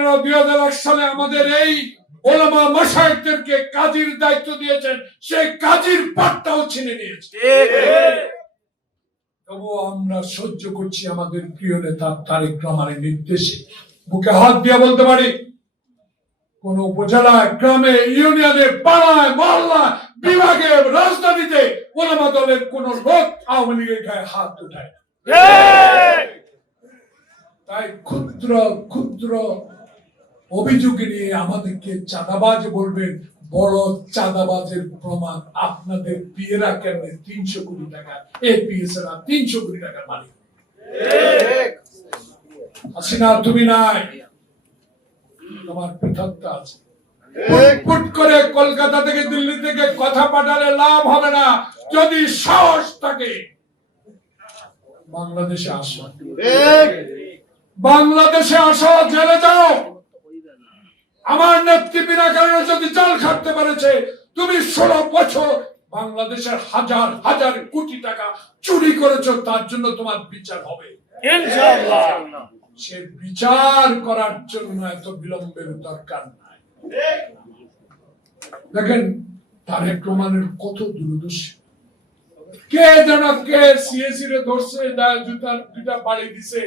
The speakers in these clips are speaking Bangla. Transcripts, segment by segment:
আপনারা দুই সালে আমাদের এই ওলামা মাসায়কদেরকে কাজীর দায়িত্ব দিয়েছেন সেই কাজীর পাটটাও ছিনে নিয়েছে। তবুও আমরা সহ্য করছি আমাদের প্রিয় নেতা তারেক রহমানের নির্দেশে। বুকে হাত দিয়ে বলতে পারি কোন উপজেলায় গ্রামে ইউনিয়নে পাড়ায় মহল্লায় বিভাগে রাজধানীতে ওলামা দলের কোন লোক আওয়ামী লীগের গায়ে হাত উঠায় তাই ক্ষুদ্র ক্ষুদ্র অভিযোগ নিয়ে আমাদেরকে চাঁদাবাজ বলবেন বড় চাঁদাবাজের প্রমাণ আপনাদের বিয়েরা কেন তিনশো কোটি টাকা এপিএস এরা তিনশো কোটি টাকার মালিক। হাসিনা তুমি নাই। তোমার পৃথকটা আছে। করে কলকাতা থেকে দিল্লি থেকে কথা পাঠালে লাভ হবে না। যদি সাহস থাকে বাংলাদেশে আসো। বাংলাদেশে আসো জেলে যাও। আমার নেত্রী বিনা কারণে যদি চাল খাটতে পেরেছে তুমি ষোলো বছর বাংলাদেশের হাজার হাজার কোটি টাকা চুরি করেছ তার জন্য তোমার বিচার হবে। সে বিচার করার জন্য এত বিলম্বের দরকার নাই। দেখেন তারেক রহমানের কত দূরদর্শী কে যেন কে সিএসি রে ধরছে দা- জুতার দুটা বাড়ি দিছে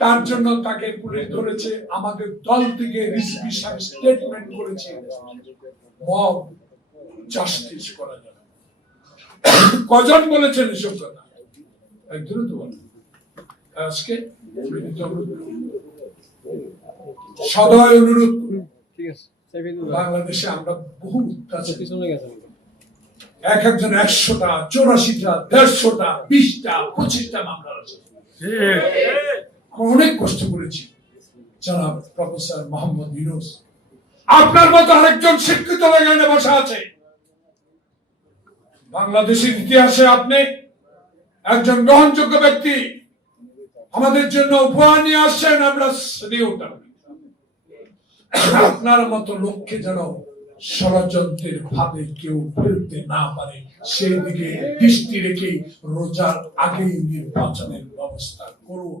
তার জন্য তাকে পুলিশ ধরেছে আমাদের দল থেকে রিসবি সাহেব স্টেটমেন্ট করেছে। মব জাস্টিস করা যাবে কজন বলেছেন এসব কথা? একজন তো বলেন আজকে বিনীত অনুরোধ করি। সদয় অনুরোধ ঠিক আছে বাংলাদেশে আমরা বহু গেছে এক একজন একশোটা চৌরাশিটা দেড়শোটা বিশটা পঁচিশটা মামলা আছে। অনেক কষ্ট করেছি। জনাব প্রফেসর মোহাম্মদ ইউনুস। আপনার মতো আরেকজন শিক্ষিত এখানে বসা আছে। বাংলাদেশের ইতিহাসে আপনি একজন গ্রহণযোগ্য ব্যক্তি। আমাদের জন্য উপহার নিয়ে আসছেন আমরা আপনার মতো লোককে যেন ষড়যন্ত্রের ভাবে কেউ ফেলতে না পারে, সেই দিকে দৃষ্টি রেখে রোজার আগেই নির্বাচনের ব্যবস্থা করুন।